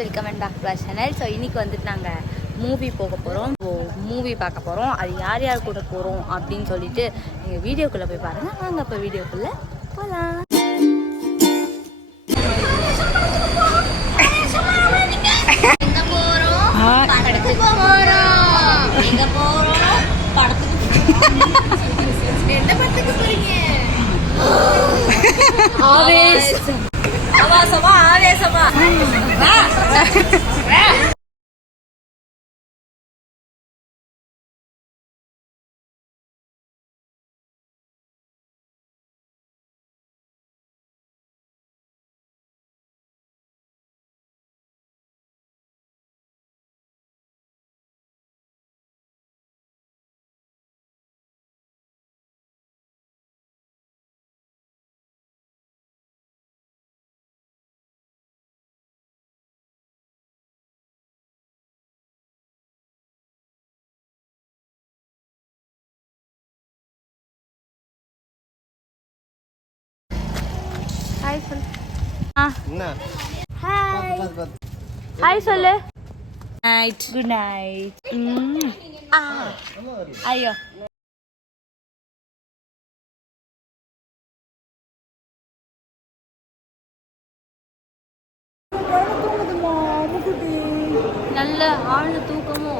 Welcome and back to our channel. So இன்றைக்கி வந்துட்டு நாங்கள் மூவி போக போகிறோம். மூவி பார்க்க போகிறோம். அது யார் யார் கூட போகிறோம் அப்படின்னு சொல்லிட்டு நீங்கள் வீடியோக்குள்ளே போய் பாருங்கள். வாங்க இப்போ வீடியோக்குள்ளே போகலாம். எங்கே போகிறோம்? படத்துக்கு போகிறோம். எங்கே போகிறோம்? படத்துக்கு. என்ன படத்துக்கு போகிறீங்க? ஆவேசம். ஆவேசமா ஆவேசமா. ஹாய் சொல்லு. ஹாய் சொல்லு. நைட். Good night. ஐயோ நல்ல ஆழ்ந்த தூக்கமோ.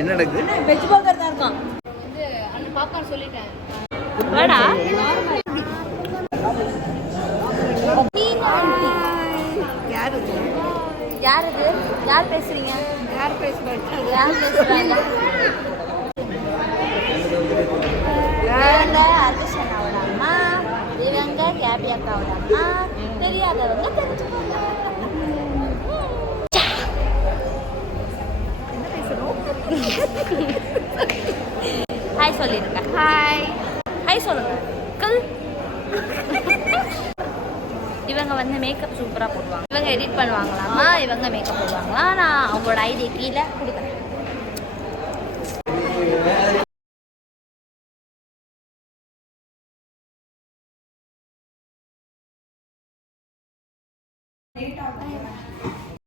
என்ன நடக்குது? வெஜ் பர்கர் தான் இருக்கான். இது அந்த பாப்கார்ன் சொல்லிட்டேன். வாடா. யார் இது? யார் பேசுறீங்க? யார் பேசுறாங்க? இவங்க அர்ச்சனாவோட அம்மா, இவங்க கேபி அக்காவோட அம்மா. தெரியாதவங்க தெரிஞ்சுக்கோங்க. என்ன பேசணும்? ஹாய் சொல்லிருங்க. ஹாய் சொல்லுங்க. கல். இவங்க வந்து மேக்கப் சூப்பராக போடுவாங்க. இவங்க எடிட் பண்ணுவாங்களாமா. இவங்க மேக்கப் போடுவாங்களா. நான் அவங்களோட ஐடியா கீழே கொடுக்குறேன்.